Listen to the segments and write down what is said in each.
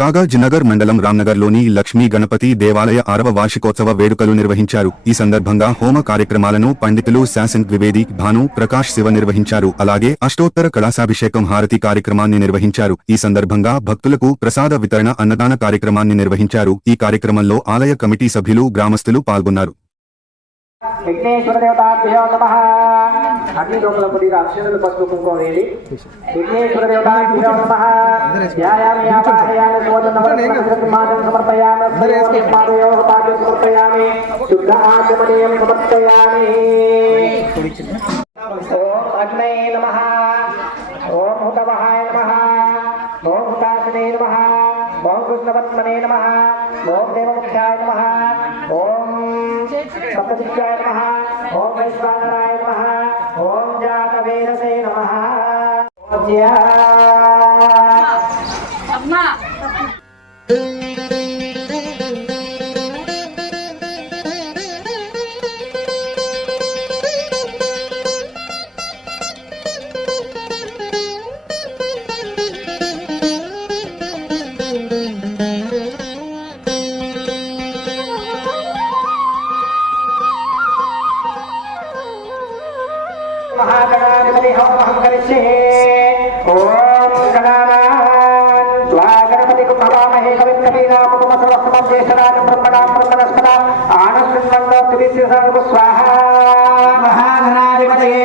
కాగా నగర్ మండలం రామ్నగర్లోని లక్ష్మీ గణపతి దేవాలయ ఆరవ వార్షికోత్సవ వేడుకలు నిర్వహించారు. ఈ సందర్భంగా హోమ కార్యక్రమాలను పండితులు శాసన్ ద్వివేది భాను ప్రకాష్ శివ నిర్వహించారు. అలాగే అష్టోత్తర కళాశాభిషేకం హారతి కార్యక్రమాన్ని నిర్వహించారు. ఈ సందర్భంగా భక్తులకు ప్రసాద వితరణ అన్నదాన కార్యక్రమాన్ని నిర్వహించారు. ఈ కార్యక్రమంలో ఆలయ కమిటీ సభ్యులు గ్రామస్తులు పాల్గొన్నారు. విఘ్నేశ్వర దేవతాభ్యో నమ. అగ్ని లోపల కొద్దిగా అక్షరాలు పసుపు కుంకుమ వేడి విఘ్నేశ్వర దేవతాభ్యో నమ. ధ్యాయామి ఆవాహయామి సువర్ణమాదం సమర్పయామి పాదయో పాదం సమర్పయామి శుద్ధ ఆచమనీయం సమర్పయామి. ఓం నమ. ఓం కృష్ణపద్మనే నమ. ఓం దేవముఖ్యాయ నమ. ఓం సప్తదిక్కాయ నమ. ఓం వైశ్వానరాయ నమ. ఓం జాతవేదసే నమ. మహాగణాధిపతి హోమహం కరిష్యే ఓం గణానాన్ త్వా గణపతికి భవామహే కవిం కవీనామకుమ సర్వస్వం దేశరాజం బ్రహ్మణాం బ్రహ్మణస్పద ఆనశృణ్వంలో త్రివిశ్వ సర్వ స్వాహ మహాగణాధిపతయే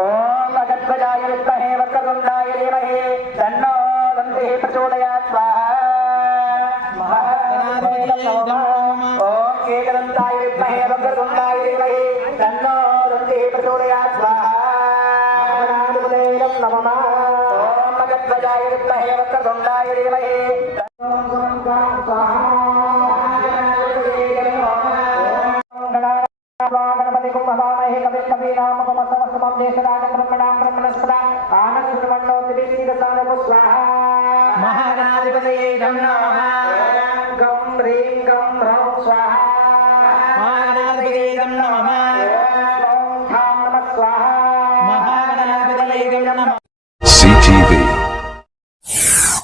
ఓం అగద్వజాయ విద్మహే వక్రతుండాయ ధీమహి తన్నో దంతిః ప్రచోదయాత్ స్వాహా. ఓం ఏకదంతాయ విద్మహే వక్రతుండాయ ధీమహి తన్నో దంతిః ప్రచోదయాత్ స్వాహా. నమః ఓం అగద్వజాయ విద్మహే వక్రతుండాయ ధీమహి कविकुं भवामहे कविर्कवीनामुपमसमसुमं देशदानं ब्रह्मणां ब्रह्मणस्पदा आनन्दसुमन्नोतिभिसीदसानुः स्वाहा महागणाधिपतये गं नमः गं ह्रीं गं ह्रौं स्वाहा महागणाधिपतये गं नमः